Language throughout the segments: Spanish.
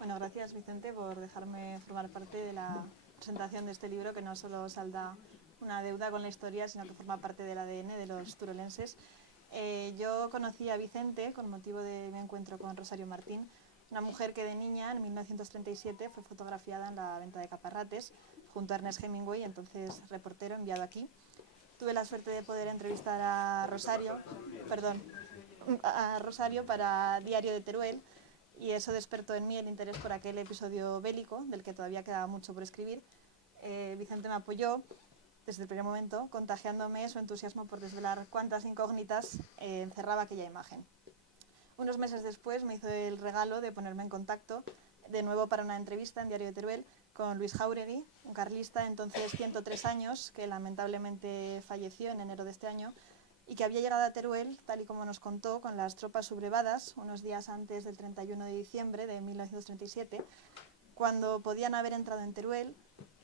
Bueno, gracias Vicente por dejarme formar parte de la presentación de este libro, que no solo salda una deuda con la historia, sino que forma parte del ADN de los turolenses. Yo conocí a Vicente con motivo de mi encuentro con Rosario Martín, una mujer que de niña, en 1937, fue fotografiada en la venta de caparrates junto a Ernest Hemingway, entonces reportero enviado aquí. Tuve la suerte de poder entrevistar a Rosario para Diario de Teruel, y eso despertó en mí el interés por aquel episodio bélico, del que todavía quedaba mucho por escribir. Vicente me apoyó desde el primer momento, contagiándome su entusiasmo por desvelar cuántas incógnitas encerraba aquella imagen. Unos meses después me hizo el regalo de ponerme en contacto de nuevo para una entrevista en Diario de Teruel con Luis Jáuregui, un carlista entonces 103 años, que lamentablemente falleció en enero de este año, y que había llegado a Teruel, tal y como nos contó, con las tropas sublevadas unos días antes del 31 de diciembre de 1937, cuando podían haber entrado en Teruel,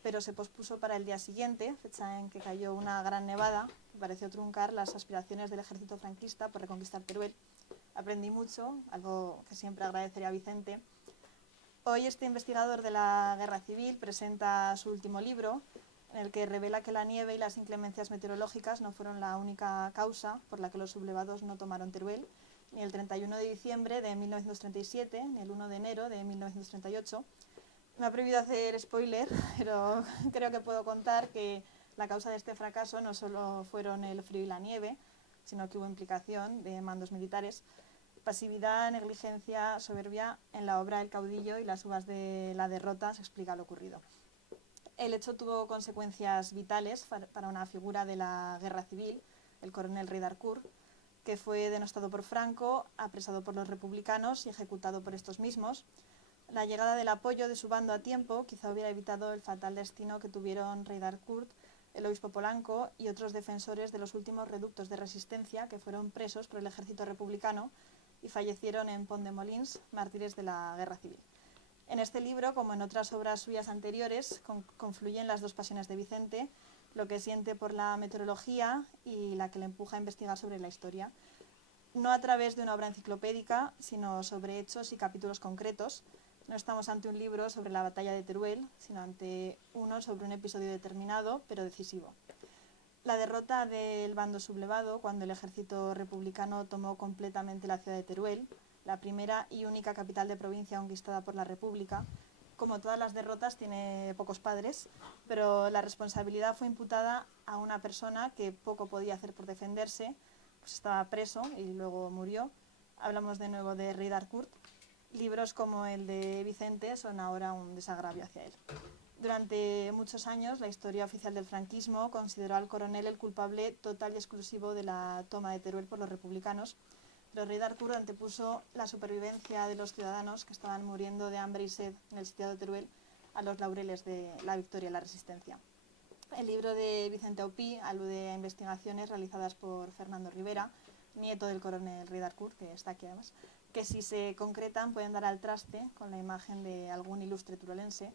pero se pospuso para el día siguiente, fecha en que cayó una gran nevada que pareció truncar las aspiraciones del ejército franquista por reconquistar Teruel. Aprendí mucho, algo que siempre agradeceré a Vicente. Hoy este investigador de la Guerra Civil presenta su último libro, en el que revela que la nieve y las inclemencias meteorológicas no fueron la única causa por la que los sublevados no tomaron Teruel, ni el 31 de diciembre de 1937, ni el 1 de enero de 1938. Me ha prohibido hacer spoiler, pero creo que puedo contar que la causa de este fracaso no solo fueron el frío y la nieve, sino que hubo implicación de mandos militares, pasividad, negligencia, soberbia. En la obra El caudillo y las uvas de la derrota se explica lo ocurrido. El hecho tuvo consecuencias vitales para una figura de la guerra civil, el coronel Rey d'Harcourt, que fue denostado por Franco, apresado por los republicanos y ejecutado por estos mismos. La llegada del apoyo de su bando a tiempo quizá hubiera evitado el fatal destino que tuvieron Rey d'Harcourt, el obispo Polanco y otros defensores de los últimos reductos de resistencia que fueron presos por el ejército republicano y fallecieron en Pont-de-Molins, mártires de la guerra civil. En este libro, como en otras obras suyas anteriores, confluyen las dos pasiones de Vicente, lo que siente por la meteorología y la que le empuja a investigar sobre la historia, no a través de una obra enciclopédica, sino sobre hechos y capítulos concretos. No estamos ante un libro sobre la batalla de Teruel, sino ante uno sobre un episodio determinado, pero decisivo. La derrota del bando sublevado, cuando el ejército republicano tomó completamente la ciudad de Teruel, la primera y única capital de provincia conquistada por la República. Como todas las derrotas, tiene pocos padres, pero la responsabilidad fue imputada a una persona que poco podía hacer por defenderse, pues estaba preso y luego murió. Hablamos de nuevo de Rey d'Harcourt. Libros como el de Vicente son ahora un desagravio hacia él. Durante muchos años, la historia oficial del franquismo consideró al coronel el culpable total y exclusivo de la toma de Teruel por los republicanos, pero Rey d'Harcourt antepuso la supervivencia de los ciudadanos que estaban muriendo de hambre y sed en el sitiado de Teruel a los laureles de la victoria y la resistencia. El libro de Vicente Aupí alude a investigaciones realizadas por Fernando Rivera, nieto del coronel Rey d'Harcourt, que está aquí además, que si se concretan pueden dar al traste con la imagen de algún ilustre turolense.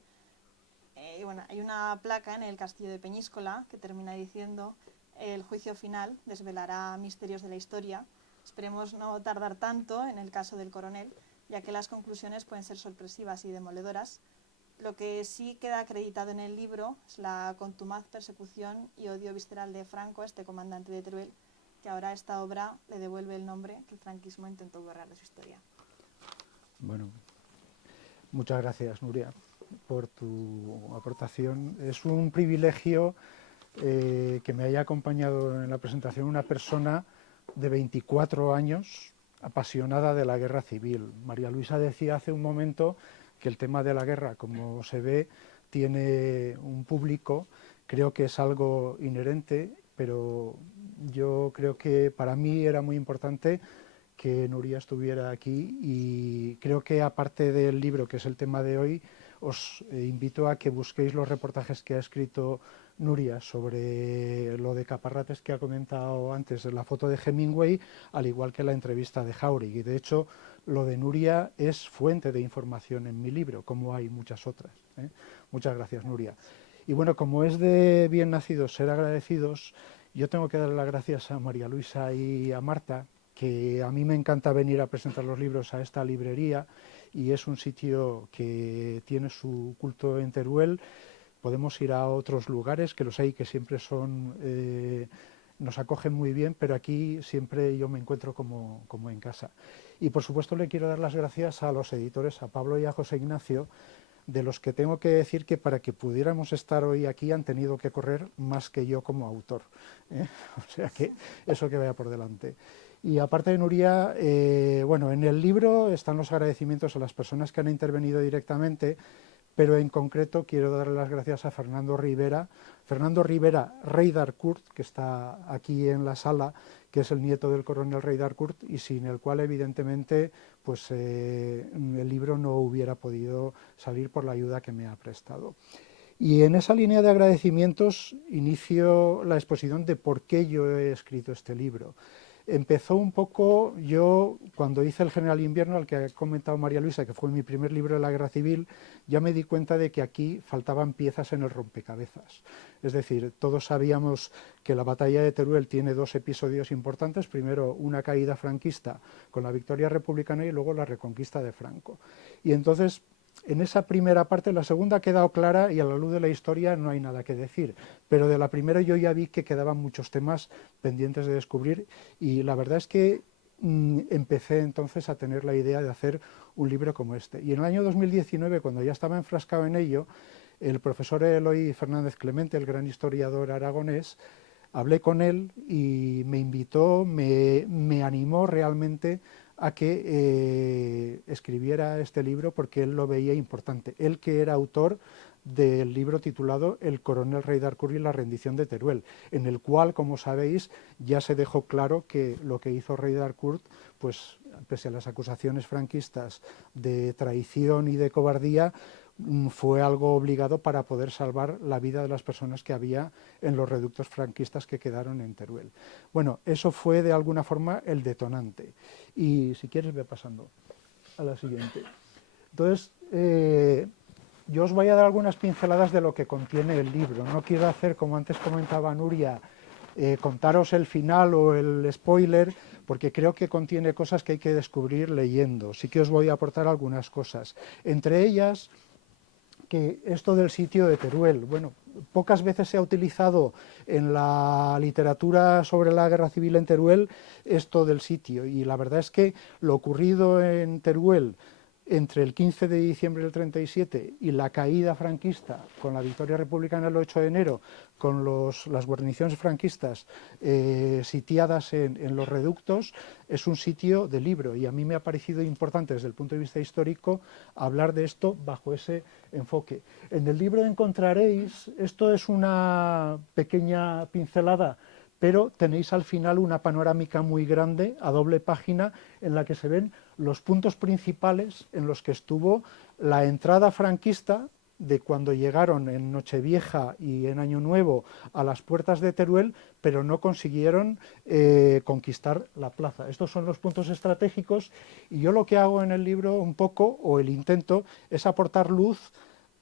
Y bueno, hay una placa en el castillo de Peñíscola que termina diciendo: el juicio final desvelará misterios de la historia. Esperemos no tardar tanto en el caso del coronel, ya que las conclusiones pueden ser sorpresivas y demoledoras. Lo que sí queda acreditado en el libro es la contumaz persecución y odio visceral de Franco, este comandante de Teruel, que ahora a esta obra le devuelve el nombre que el franquismo intentó borrar de su historia. Bueno, muchas gracias, Nuria, por tu aportación. Es un privilegio que me haya acompañado en la presentación una persona de 24 años, apasionada de la guerra civil. María Luisa decía hace un momento que el tema de la guerra, como se ve, tiene un público. Creo que es algo inherente, pero yo creo que para mí era muy importante que Nuria estuviera aquí, y creo que aparte del libro, que es el tema de hoy, os invito a que busquéis los reportajes que ha escrito Nuria sobre lo de Caparrates que ha comentado antes, la foto de Hemingway, al igual que la entrevista de Jáuregui. De hecho, lo de Nuria es fuente de información en mi libro, como hay muchas otras. Muchas gracias, Nuria. Y bueno, como es de bien nacidos ser agradecidos, yo tengo que dar las gracias a María Luisa y a Marta, que a mí me encanta venir a presentar los libros a esta librería, y es un sitio que tiene su culto en Teruel. Podemos ir a otros lugares, que los hay que siempre son, nos acogen muy bien, pero aquí siempre yo me encuentro como en casa. Y por supuesto le quiero dar las gracias a los editores, a Pablo y a José Ignacio, de los que tengo que decir que para que pudiéramos estar hoy aquí han tenido que correr más que yo como autor, ¿eh? O sea que eso que vaya por delante. Y aparte de Nuria, bueno, en el libro están los agradecimientos a las personas que han intervenido directamente, pero en concreto quiero dar las gracias a Fernando Rivera, Rey d'Harcourt, que está aquí en la sala, que es el nieto del coronel Rey d'Harcourt y sin el cual evidentemente pues, el libro no hubiera podido salir por la ayuda que me ha prestado. Y en esa línea de agradecimientos inicio la exposición de por qué yo he escrito este libro. Empezó un poco, yo cuando hice El General Invierno, al que ha comentado María Luisa, que fue mi primer libro de la Guerra Civil, ya me di cuenta de que aquí faltaban piezas en el rompecabezas. Es decir, todos sabíamos que la batalla de Teruel tiene dos episodios importantes, primero una caída franquista con la victoria republicana y luego la reconquista de Franco. Y entonces, en esa primera parte, la segunda ha quedado clara y a la luz de la historia no hay nada que decir, pero de la primera yo ya vi que quedaban muchos temas pendientes de descubrir y la verdad es que empecé entonces a tener la idea de hacer un libro como este. Y en el año 2019, cuando ya estaba enfrascado en ello, el profesor Eloy Fernández Clemente, el gran historiador aragonés, hablé con él y me invitó, me animó realmente a que escribiera este libro porque él lo veía importante. Él que era autor del libro titulado El coronel Rey d'Harcourt y la rendición de Teruel, en el cual, como sabéis, ya se dejó claro que lo que hizo Rey d'Harcourt, pues pese a las acusaciones franquistas de traición y de cobardía, fue algo obligado para poder salvar la vida de las personas que había en los reductos franquistas que quedaron en Teruel. Bueno, eso fue de alguna forma el detonante. Y si quieres ve pasando a la siguiente. Entonces, yo os voy a dar algunas pinceladas de lo que contiene el libro. No quiero hacer, como antes comentaba Nuria, contaros el final o el spoiler, porque creo que contiene cosas que hay que descubrir leyendo. Sí que os voy a aportar algunas cosas. Entre ellas, que esto del sitio de Teruel, bueno, pocas veces se ha utilizado en la literatura sobre la guerra civil en Teruel esto del sitio, y la verdad es que lo ocurrido en Teruel entre el 15 de diciembre del 37 y la caída franquista, con la victoria republicana el 8 de enero, con las guarniciones franquistas sitiadas en los reductos, es un sitio de libro, y a mí me ha parecido importante desde el punto de vista histórico hablar de esto bajo ese enfoque. En el libro encontraréis, esto es una pequeña pincelada, pero tenéis al final una panorámica muy grande, a doble página, en la que se ven los puntos principales en los que estuvo la entrada franquista de cuando llegaron en Nochevieja y en Año Nuevo a las puertas de Teruel, pero no consiguieron conquistar la plaza. Estos son los puntos estratégicos, y yo lo que hago en el libro un poco, o el intento, es aportar luz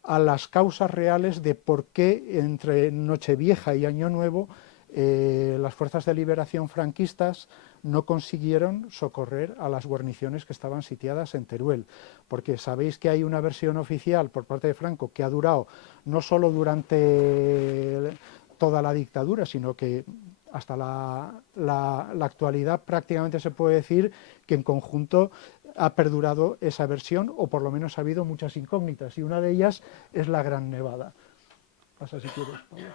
a las causas reales de por qué entre Nochevieja y Año Nuevo las fuerzas de liberación franquistas no consiguieron socorrer a las guarniciones que estaban sitiadas en Teruel, porque sabéis que hay una versión oficial por parte de Franco que ha durado no solo durante toda la dictadura, sino que hasta la actualidad prácticamente se puede decir que en conjunto ha perdurado esa versión, o por lo menos ha habido muchas incógnitas, y una de ellas es la Gran Nevada. Pasa si quieres, Pablo.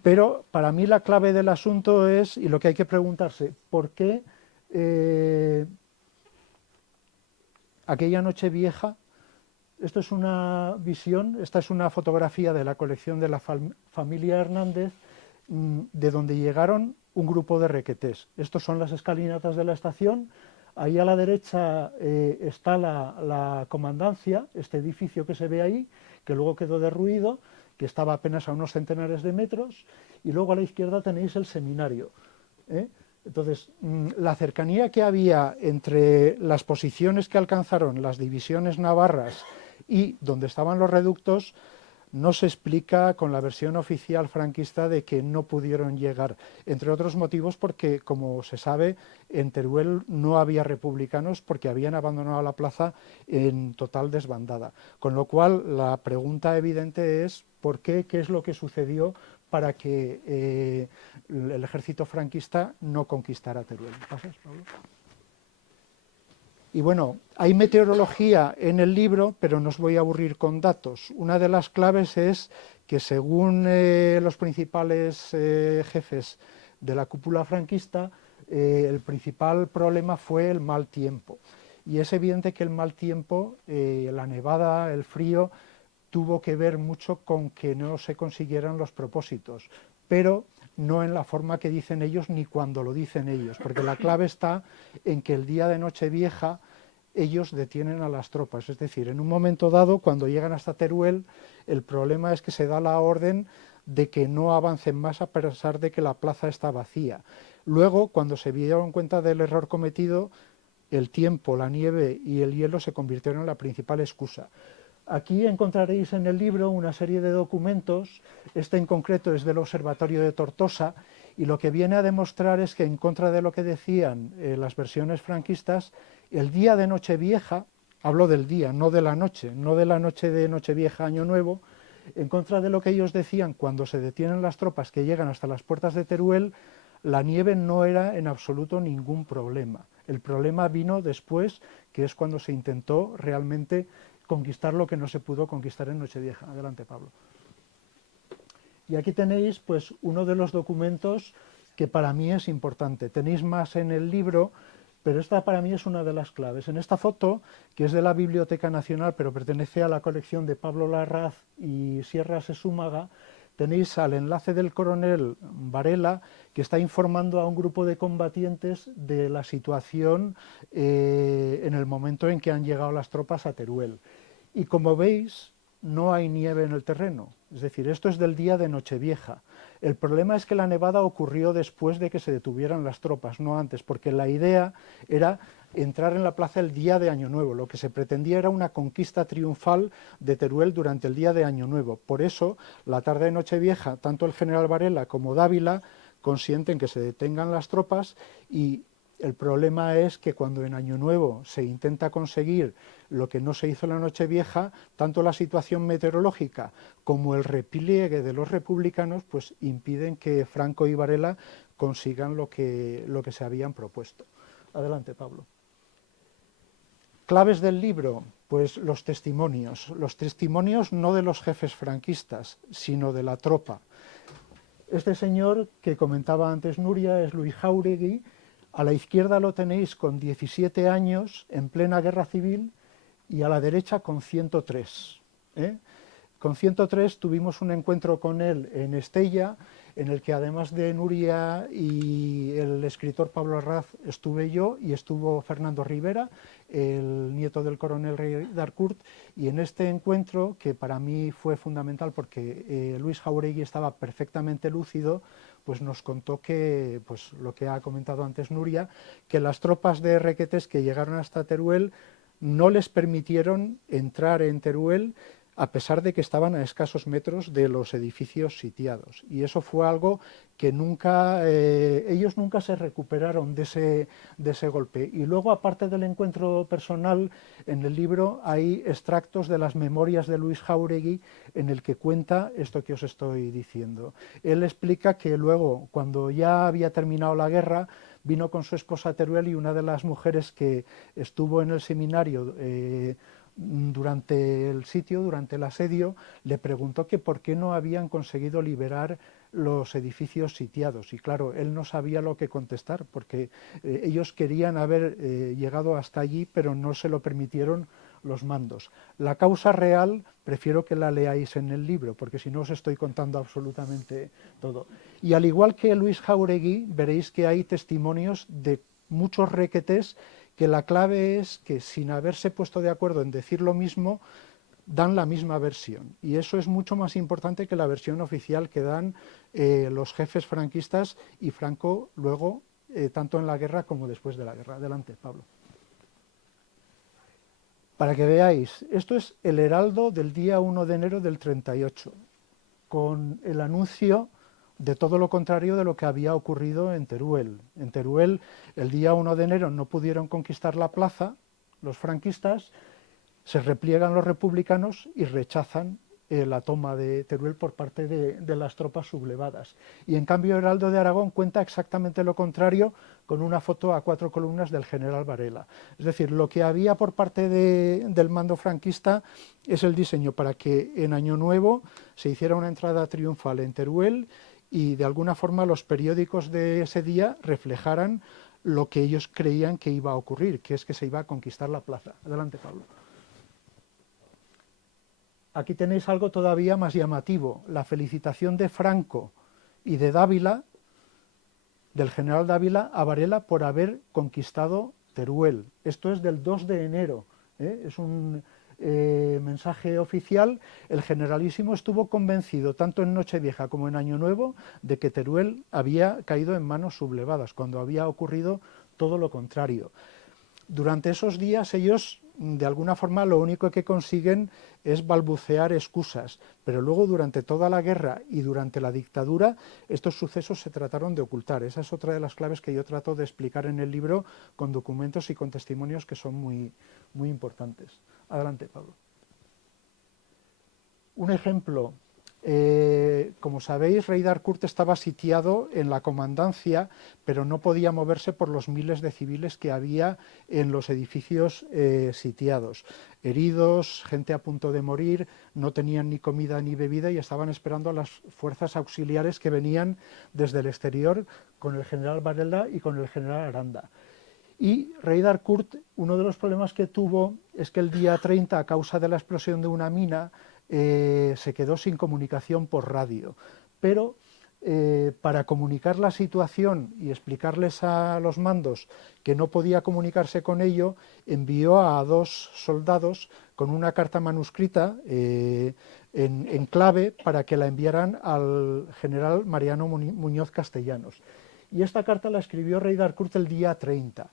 Pero para mí la clave del asunto es, y lo que hay que preguntarse, ¿por qué aquella noche vieja? Esto es una visión, esta es una fotografía de la colección de la familia Hernández, de donde llegaron un grupo de requetés. Estos son las escalinatas de la estación. Ahí a la derecha está la comandancia, este edificio que se ve ahí, que luego quedó derruido, que estaba apenas a unos centenares de metros, y luego a la izquierda tenéis el seminario. Entonces, la cercanía que había entre las posiciones que alcanzaron las divisiones navarras y donde estaban los reductos no se explica con la versión oficial franquista de que no pudieron llegar, entre otros motivos porque, como se sabe, en Teruel no había republicanos porque habían abandonado la plaza en total desbandada. Con lo cual, la pregunta evidente es ¿por qué? ¿Qué es lo que sucedió para que el ejército franquista no conquistara Teruel? ¿Pasas, Pablo? Y bueno, hay meteorología en el libro, pero no os voy a aburrir con datos. Una de las claves es que según los principales jefes de la cúpula franquista, el principal problema fue el mal tiempo. Y es evidente que el mal tiempo, la nevada, el frío, tuvo que ver mucho con que no se consiguieran los propósitos, pero no en la forma que dicen ellos ni cuando lo dicen ellos, porque la clave está en que el día de Nochevieja ellos detienen a las tropas, es decir, en un momento dado, cuando llegan hasta Teruel, el problema es que se da la orden de que no avancen más a pesar de que la plaza está vacía. Luego, cuando se dieron cuenta del error cometido, el tiempo, la nieve y el hielo se convirtieron en la principal excusa. Aquí encontraréis en el libro una serie de documentos, este en concreto es del Observatorio de Tortosa, y lo que viene a demostrar es que en contra de lo que decían las versiones franquistas, el día de Nochevieja, hablo del día, no de la noche de Nochevieja, Año Nuevo, en contra de lo que ellos decían cuando se detienen las tropas que llegan hasta las puertas de Teruel, la nieve no era en absoluto ningún problema. El problema vino después, que es cuando se intentó realmente conquistar lo que no se pudo conquistar en Nochevieja. Adelante, Pablo. Y aquí tenéis pues uno de los documentos que para mí es importante. Tenéis más en el libro, pero esta para mí es una de las claves. En esta foto, que es de la Biblioteca Nacional, pero pertenece a la colección de Pablo Larraz y Sierra Sesúmaga, tenéis al enlace del coronel Varela, que está informando a un grupo de combatientes de la situación en el momento en que han llegado las tropas a Teruel. Y como veis, no hay nieve en el terreno, es decir, esto es del día de Nochevieja. El problema es que la nevada ocurrió después de que se detuvieran las tropas, no antes, porque la idea era entrar en la plaza el día de Año Nuevo. Lo que se pretendía era una conquista triunfal de Teruel durante el día de Año Nuevo. Por eso, la tarde de Nochevieja, tanto el general Varela como Dávila consienten que se detengan las tropas y el problema es que cuando en Año Nuevo se intenta conseguir lo que no se hizo en la Nochevieja, tanto la situación meteorológica como el repliegue de los republicanos pues impiden que Franco y Varela consigan lo que se habían propuesto. Adelante, Pablo. Claves del libro, pues los testimonios no de los jefes franquistas, sino de la tropa. Este señor que comentaba antes Nuria es Luis Jáuregui. A la izquierda lo tenéis con 17 años, en plena guerra civil, y a la derecha con 103. Con 103 tuvimos un encuentro con él en Estella, en el que además de Nuria y el escritor Pablo Arraz estuve yo y estuvo Fernando Rivera, el nieto del coronel Rey Darcourt, y en este encuentro, que para mí fue fundamental porque Luis Jáuregui estaba perfectamente lúcido, pues nos contó que, pues lo que ha comentado antes Nuria, que las tropas de Requetés que llegaron hasta Teruel no les permitieron entrar en Teruel a pesar de que estaban a escasos metros de los edificios sitiados. Y eso fue algo que nunca, ellos nunca se recuperaron de ese golpe. Y luego, aparte del encuentro personal, en el libro hay extractos de las memorias de Luis Jáuregui en el que cuenta esto que os estoy diciendo. Él explica que luego, cuando ya había terminado la guerra, vino con su esposa a Teruel y una de las mujeres que estuvo en el seminario durante el sitio, durante el asedio, le preguntó que por qué no habían conseguido liberar los edificios sitiados. Y claro, él no sabía lo que contestar, porque ellos querían haber llegado hasta allí, pero no se lo permitieron los mandos. La causa real prefiero que la leáis en el libro, porque si no os estoy contando absolutamente todo. Y al igual que Luis Jáuregui, veréis que hay testimonios de muchos requetés que la clave es que sin haberse puesto de acuerdo en decir lo mismo, dan la misma versión. Y eso es mucho más importante que la versión oficial que dan los jefes franquistas y Franco luego, tanto en la guerra como después de la guerra. Adelante, Pablo. Para que veáis, esto es el heraldo del día 1 de enero del 38, con el anuncio de todo lo contrario de lo que había ocurrido en Teruel. En Teruel, el día 1 de enero no pudieron conquistar la plaza los franquistas, se repliegan los republicanos y rechazan la toma de Teruel por parte de las tropas sublevadas. Y en cambio Heraldo de Aragón cuenta exactamente lo contrario, con una foto a 4 columnas del general Varela. Es decir, lo que había por parte del mando franquista es el diseño para que en Año Nuevo se hiciera una entrada triunfal en Teruel y de alguna forma los periódicos de ese día reflejaran lo que ellos creían que iba a ocurrir, que es que se iba a conquistar la plaza. Adelante, Pablo. Aquí tenéis algo todavía más llamativo, la felicitación de Franco y de Dávila, del general Dávila a Varela por haber conquistado Teruel. Esto es del 2 de enero, es un mensaje oficial. El generalísimo estuvo convencido, tanto en Nochevieja como en Año Nuevo, de que Teruel había caído en manos sublevadas, cuando había ocurrido todo lo contrario. Durante esos días ellos, de alguna forma, lo único que consiguen es balbucear excusas, pero luego durante toda la guerra y durante la dictadura estos sucesos se trataron de ocultar. Esa es otra de las claves que yo trato de explicar en el libro con documentos y con testimonios que son muy, muy importantes. Adelante, Pablo. Un ejemplo. Como sabéis, Rey Harcourt estaba sitiado en la comandancia, pero no podía moverse por los miles de civiles que había en los edificios sitiados. Heridos, gente a punto de morir, no tenían ni comida ni bebida y estaban esperando a las fuerzas auxiliares que venían desde el exterior con el general Varela y con el general Aranda. Y Rey Harcourt, uno de los problemas que tuvo es que el día 30, a causa de la explosión de una mina, se quedó sin comunicación por radio, pero para comunicar la situación y explicarles a los mandos que no podía comunicarse con ello, envió a 2 soldados con una carta manuscrita en clave para que la enviaran al general Mariano Muñoz Castellanos. Y esta carta la escribió Rey Harcourt el día 30.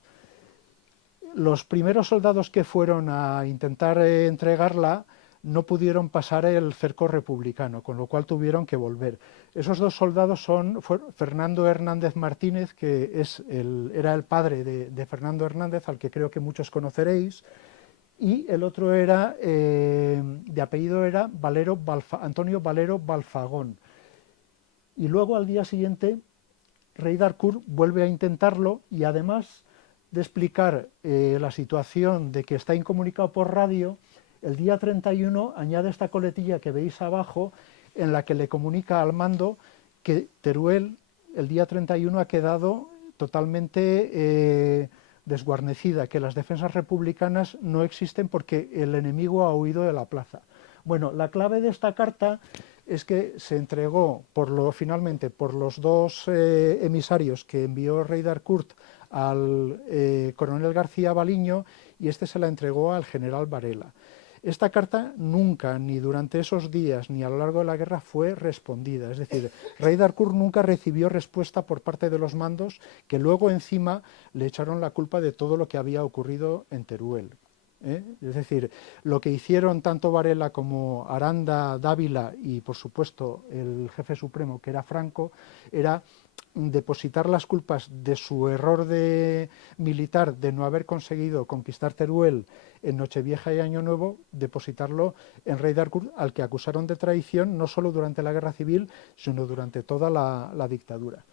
Los primeros soldados que fueron a intentar entregarla no pudieron pasar el cerco republicano, con lo cual tuvieron que volver. Esos 2 soldados son Fernando Hernández Martínez, que era el padre de Fernando Hernández, al que creo que muchos conoceréis, y el otro era, de apellido era Antonio Valero Balfagón. Y luego al día siguiente, Rey Harcourt vuelve a intentarlo y además de explicar la situación de que está incomunicado por radio, el día 31 añade esta coletilla que veis abajo en la que le comunica al mando que Teruel el día 31 ha quedado totalmente desguarnecida, que las defensas republicanas no existen porque el enemigo ha huido de la plaza. Bueno, la clave de esta carta es que se entregó finalmente por los 2 emisarios que envió Rey Harcourt al coronel García Baliño y este se la entregó al general Varela. Esta carta nunca, ni durante esos días, ni a lo largo de la guerra, fue respondida. Es decir, Rey Harcourt nunca recibió respuesta por parte de los mandos, que luego encima le echaron la culpa de todo lo que había ocurrido en Teruel. Es decir, lo que hicieron tanto Varela como Aranda, Dávila y, por supuesto, el jefe supremo, que era Franco, era depositar las culpas de su error militar de no haber conseguido conquistar Teruel en Nochevieja y Año Nuevo, depositarlo en Rey Harcourt, al que acusaron de traición no solo durante la Guerra Civil, sino durante toda la dictadura.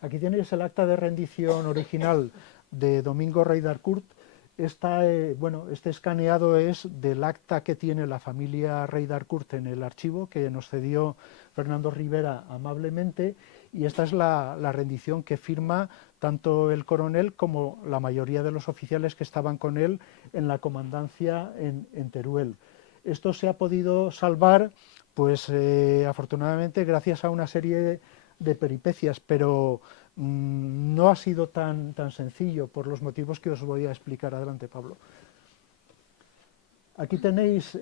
Aquí tenéis el acta de rendición original de Domingo Rey Harcourt. Este escaneado es del acta que tiene la familia Rey Harcourt en el archivo, que nos cedió Fernando Rivera amablemente, y esta es la rendición que firma tanto el coronel como la mayoría de los oficiales que estaban con él en la comandancia en Teruel. Esto se ha podido salvar, pues afortunadamente, gracias a una serie de peripecias, pero no ha sido tan sencillo por los motivos que os voy a explicar. Adelante, Pablo. Aquí tenéis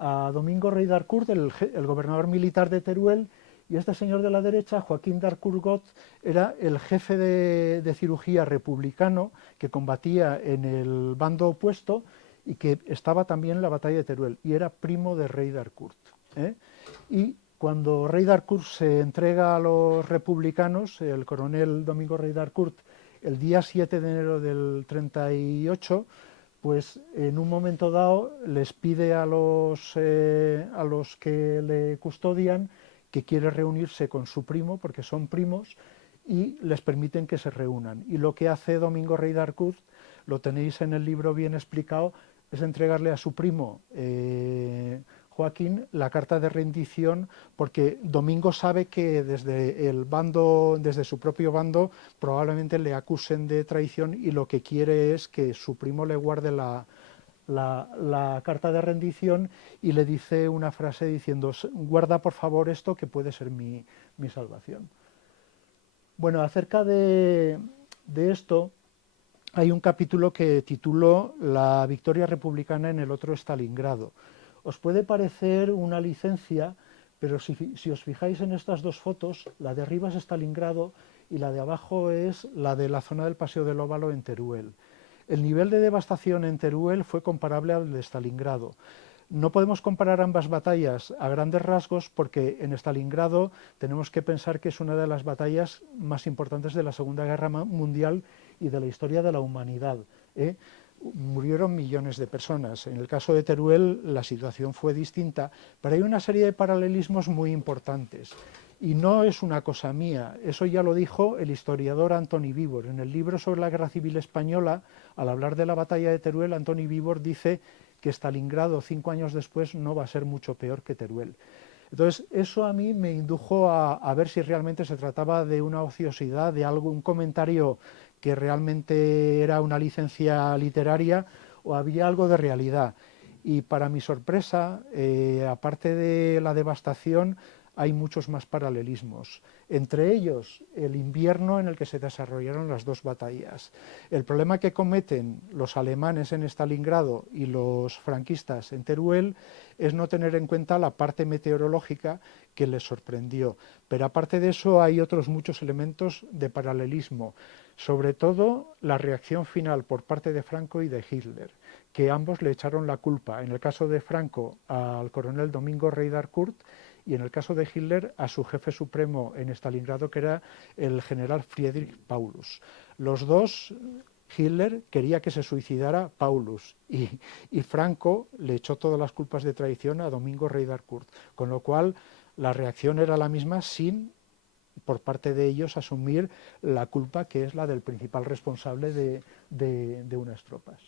a Domingo Rey Harcourt, el gobernador militar de Teruel, Y este señor de la derecha, Joaquín d'Harcourt, era el jefe de cirugía republicano que combatía en el bando opuesto y que estaba también en la batalla de Teruel, y era primo de Rey d'Harcourt. Y cuando Rey d'Harcourt se entrega a los republicanos, el coronel Domingo Rey d'Harcourt, el día 7 de enero del 38, pues en un momento dado les pide a los que le custodian que quiere reunirse con su primo, porque son primos, y les permiten que se reúnan. Y lo que hace Domingo Rey d'Harcourt, lo tenéis en el libro bien explicado, es entregarle a su primo Joaquín la carta de rendición, porque Domingo sabe que desde su propio bando probablemente le acusen de traición, y lo que quiere es que su primo le guarde la carta de rendición, y le dice una frase diciendo: guarda por favor esto, que puede ser mi salvación. Bueno, acerca de esto hay un capítulo que titulo La victoria republicana en el otro Stalingrado. Os puede parecer una licencia, pero si os fijáis en estas dos fotos, la de arriba es Stalingrado y la de abajo es la de la zona del Paseo del Óvalo en Teruel. El nivel de devastación en Teruel fue comparable al de Stalingrado. No podemos comparar ambas batallas a grandes rasgos, porque en Stalingrado tenemos que pensar que es una de las batallas más importantes de la Segunda Guerra Mundial y de la historia de la humanidad. Murieron millones de personas. En el caso de Teruel la situación fue distinta, pero hay una serie de paralelismos muy importantes. Y no es una cosa mía, eso ya lo dijo el historiador Antoni Víbor. En el libro sobre la Guerra Civil Española, al hablar de la batalla de Teruel, Antoni Víbor dice que Stalingrado 5 años después no va a ser mucho peor que Teruel. Entonces, eso a mí me indujo a ver si realmente se trataba de una ociosidad, de algún comentario que realmente era una licencia literaria, o había algo de realidad. Y para mi sorpresa, aparte de la devastación, hay muchos más paralelismos. Entre ellos, el invierno en el que se desarrollaron las dos batallas. El problema que cometen los alemanes en Stalingrado y los franquistas en Teruel es no tener en cuenta la parte meteorológica que les sorprendió. Pero aparte de eso, hay otros muchos elementos de paralelismo. Sobre todo la reacción final por parte de Franco y de Hitler, que ambos le echaron la culpa, en el caso de Franco al coronel Domingo Rey d'Harcourt, y en el caso de Hitler a su jefe supremo en Stalingrado, que era el general Friedrich Paulus. Los dos, Hitler quería que se suicidara Paulus, y Franco le echó todas las culpas de traición a Domingo Rey d'Harcourt, con lo cual la reacción era la misma, sin por parte de ellos asumir la culpa que es la del principal responsable de unas tropas.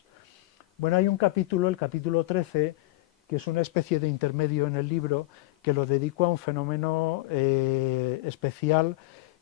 Bueno, hay un capítulo, el capítulo 13, que es una especie de intermedio en el libro, que lo dedico a un fenómeno especial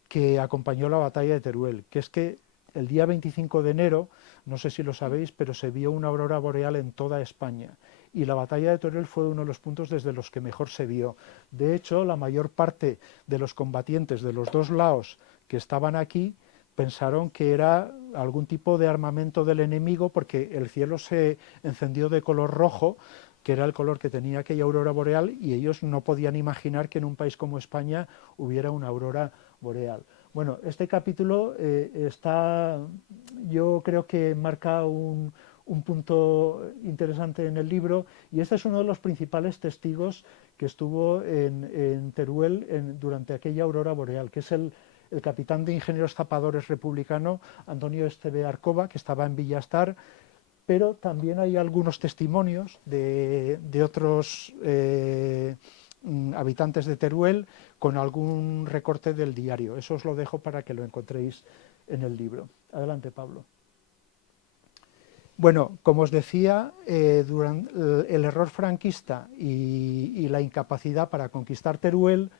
que acompañó la batalla de Teruel, que es que el día 25 de enero, no sé si lo sabéis, pero se vio una aurora boreal en toda España, y la batalla de Teruel fue uno de los puntos desde los que mejor se vio. De hecho, la mayor parte de los combatientes de los dos lados que estaban aquí pensaron que era algún tipo de armamento del enemigo, porque el cielo se encendió de color rojo, que era el color que tenía aquella aurora boreal, y ellos no podían imaginar que en un país como España hubiera una aurora boreal. Bueno, este capítulo yo creo que marca un punto interesante en el libro, y este es uno de los principales testigos que estuvo en Teruel durante aquella aurora boreal, que es el capitán de ingenieros zapadores republicano Antonio Esteve Arcova, que estaba en Villastar. Pero también hay algunos testimonios de otros habitantes de Teruel, con algún recorte del diario. Eso os lo dejo para que lo encontréis en el libro. Adelante, Pablo. Bueno, como os decía, durante el error franquista y la incapacidad para conquistar Teruel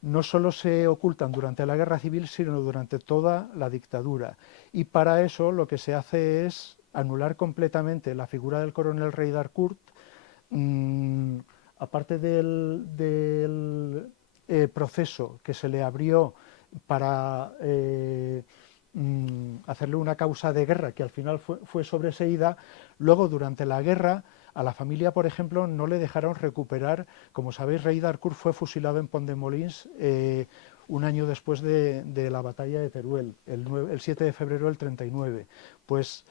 no solo se ocultan durante la guerra civil, sino durante toda la dictadura. Y para eso lo que se hace es anular completamente la figura del coronel Rey d'Harcourt, aparte del proceso que se le abrió para hacerle una causa de guerra, que al final fue sobreseída. Luego, durante la guerra, A la familia, por ejemplo, no le dejaron recuperar, como sabéis, Rey d'Harcourt fue fusilado en Pont-de-Molins un año después de la batalla de Teruel, el 7 de febrero del 39. Pues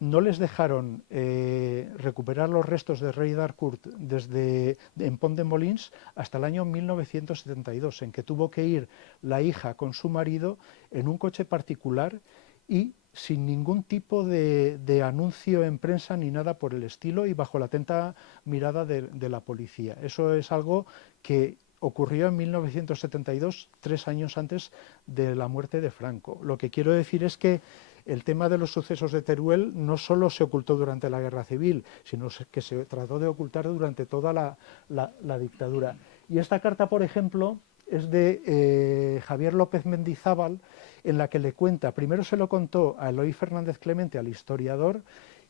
no les dejaron recuperar los restos de Rey d'Harcourt en Pont-de-Molins hasta el año 1972, en que tuvo que ir la hija con su marido en un coche particular y sin ningún tipo de anuncio en prensa ni nada por el estilo y bajo la atenta mirada de la policía. Eso es algo que ocurrió en 1972, 3 años antes de la muerte de Franco. Lo que quiero decir es que el tema de los sucesos de Teruel no solo se ocultó durante la Guerra Civil, sino que se trató de ocultar durante toda la dictadura. Y esta carta, por ejemplo, es de Javier López Mendizábal, en la que le cuenta, primero se lo contó a Eloy Fernández Clemente, al historiador,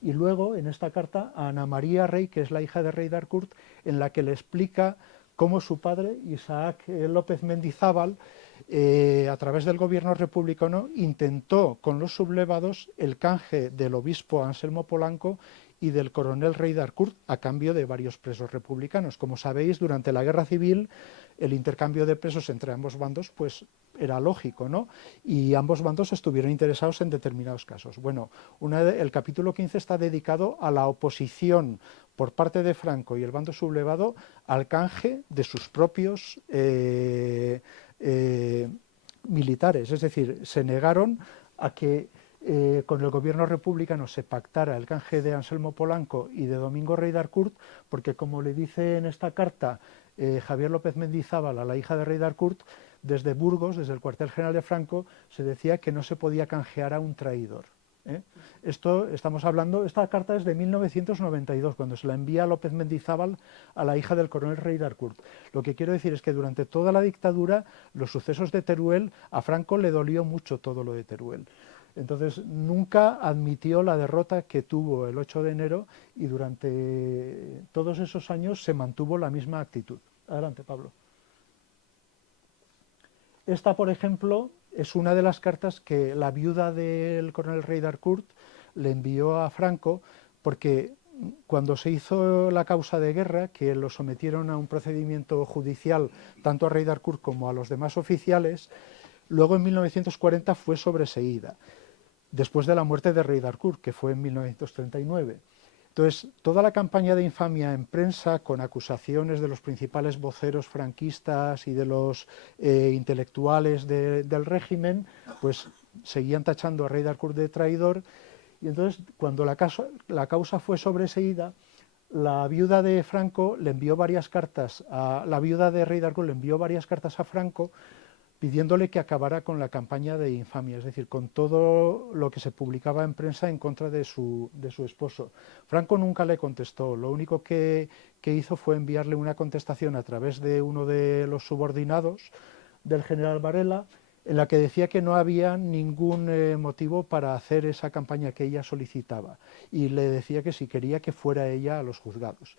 y luego en esta carta a Ana María Rey, que es la hija de Rey d'Harcourt, en la que le explica cómo su padre, Isaac López Mendizábal, a través del gobierno republicano, intentó con los sublevados el canje del obispo Anselmo Polanco y del coronel Rey d'Harcourt a cambio de varios presos republicanos. Como sabéis, durante la Guerra Civil el intercambio de presos entre ambos bandos pues era lógico, ¿no? Y ambos bandos estuvieron interesados en determinados casos. Bueno, el capítulo 15 está dedicado a la oposición por parte de Franco y el bando sublevado al canje de sus propios militares, es decir, se negaron a que con el gobierno republicano se pactara el canje de Anselmo Polanco y de Domingo Rey d'Harcourt, porque como le dice en esta carta Javier López Mendizábal a la hija de Rey d'Harcourt, desde Burgos, desde el cuartel general de Franco, se decía que no se podía canjear a un traidor. Estamos hablando, esta carta es de 1992, cuando se la envía López Mendizábal a la hija del coronel Rey d'Harcourt. Lo que quiero decir es que durante toda la dictadura, los sucesos de Teruel, a Franco le dolió mucho todo lo de Teruel. Entonces nunca admitió la derrota que tuvo el 8 de enero y durante todos esos años se mantuvo la misma actitud. Adelante, Pablo. Esta, por ejemplo, es una de las cartas que la viuda del coronel Rey d'Harcourt le envió a Franco, porque cuando se hizo la causa de guerra, que lo sometieron a un procedimiento judicial tanto a Rey d'Harcourt como a los demás oficiales, luego en 1940 fue sobreseída, después de la muerte de Rey d'Harcourt, que fue en 1939. Entonces, toda la campaña de infamia en prensa, con acusaciones de los principales voceros franquistas y de los intelectuales del régimen, pues seguían tachando a Rey d'Harcourt de traidor. Y entonces, cuando la causa fue sobreseída, la viuda de Franco le envió varias cartas, la viuda de Rey d'Harcourt le envió varias cartas a Franco, pidiéndole que acabara con la campaña de infamia, es decir, con todo lo que se publicaba en prensa en contra de su esposo. Franco nunca le contestó, lo único que hizo fue enviarle una contestación a través de uno de los subordinados del general Varela, en la que decía que no había ningún motivo para hacer esa campaña que ella solicitaba, y le decía que si quería que fuera ella a los juzgados.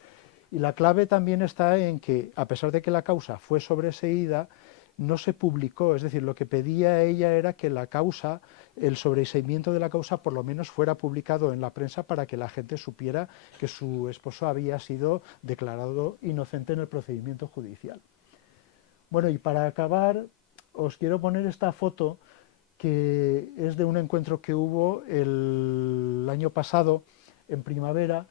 Y la clave también está en que, a pesar de que la causa fue sobreseída, no se publicó, es decir, lo que pedía ella era que la causa, el sobreseimiento de la causa, por lo menos fuera publicado en la prensa para que la gente supiera que su esposo había sido declarado inocente en el procedimiento judicial. Bueno, y para acabar, os quiero poner esta foto que es de un encuentro que hubo el año pasado, en primavera,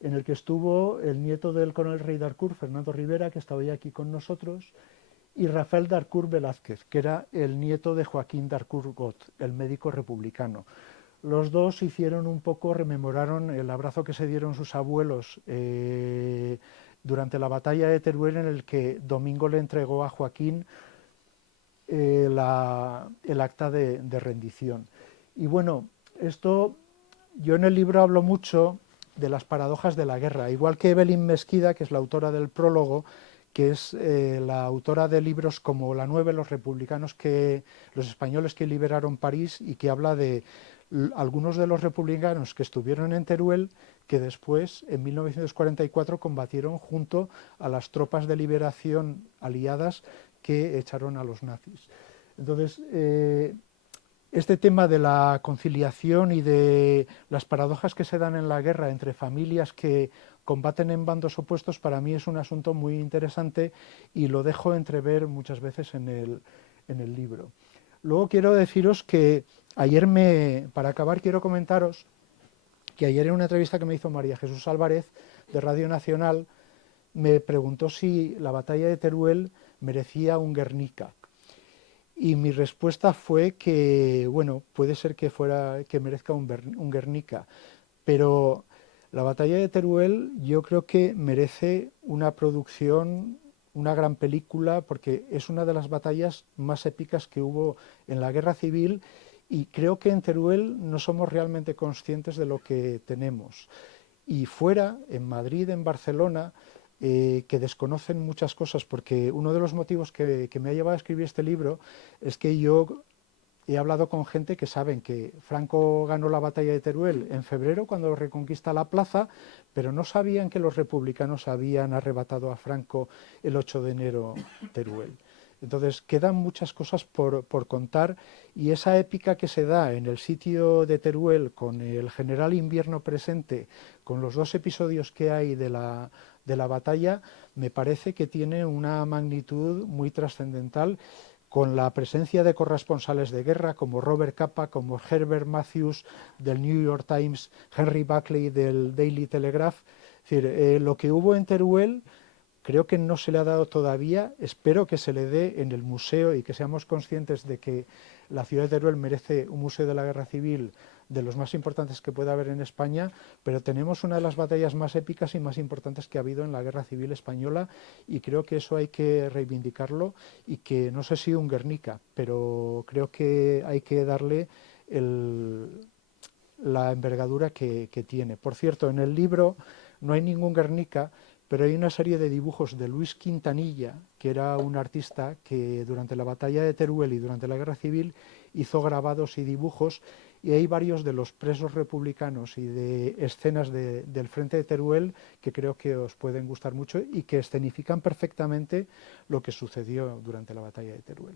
en el que estuvo el nieto del coronel Rey d'Harcourt, Fernando Rivera, que estaba hoy aquí con nosotros, y Rafael d'Harcourt Velázquez, que era el nieto de Joaquín d'Harcourt Got, el médico republicano. Los dos rememoraron el abrazo que se dieron sus abuelos durante la batalla de Teruel, en el que Domingo le entregó a Joaquín el acta de rendición. Y bueno, yo en el libro hablo mucho de las paradojas de la guerra, igual que Evelyn Mesquida, que es la autora del prólogo, que es la autora de libros como La Nueve, los republicanos los españoles que liberaron París, y que habla de algunos de los republicanos que estuvieron en Teruel, que después, en 1944, combatieron junto a las tropas de liberación aliadas que echaron a los nazis. Entonces, este tema de la conciliación y de las paradojas que se dan en la guerra entre familias que combaten en bandos opuestos, para mí es un asunto muy interesante y lo dejo entrever muchas veces en el libro. Luego quiero deciros que para acabar quiero comentaros que ayer en una entrevista que me hizo María Jesús Álvarez de Radio Nacional me preguntó si la batalla de Teruel merecía un Guernica. Y mi respuesta fue que, bueno, puede ser que merezca un Guernica, pero la batalla de Teruel yo creo que merece una producción, una gran película, porque es una de las batallas más épicas que hubo en la Guerra Civil, y creo que en Teruel no somos realmente conscientes de lo que tenemos. Y fuera, en Madrid, en Barcelona, que desconocen muchas cosas, porque uno de los motivos que me ha llevado a escribir este libro es que yo he hablado con gente que saben que Franco ganó la batalla de Teruel en febrero cuando reconquista la plaza, pero no sabían que los republicanos habían arrebatado a Franco el 8 de enero Teruel. Entonces quedan muchas cosas por contar, y esa épica que se da en el sitio de Teruel con el general Invierno presente, con los 2 episodios que hay de la batalla, me parece que tiene una magnitud muy trascendental, con la presencia de corresponsales de guerra como Robert Capa, como Herbert Matthews del New York Times, Henry Buckley del Daily Telegraph. Es decir, lo que hubo en Teruel creo que no se le ha dado todavía, espero que se le dé en el museo y que seamos conscientes de que la ciudad de Teruel merece un museo de la guerra civil de los más importantes que pueda haber en España, pero tenemos una de las batallas más épicas y más importantes que ha habido en la guerra civil española, y creo que eso hay que reivindicarlo, y que no sé si un Guernica, pero creo que hay que darle la envergadura que tiene. Por cierto, en el libro no hay ningún Guernica, pero hay una serie de dibujos de Luis Quintanilla, que era un artista que durante la batalla de Teruel y durante la Guerra Civil hizo grabados y dibujos, y hay varios de los presos republicanos y de escenas del frente de Teruel que creo que os pueden gustar mucho y que escenifican perfectamente lo que sucedió durante la batalla de Teruel.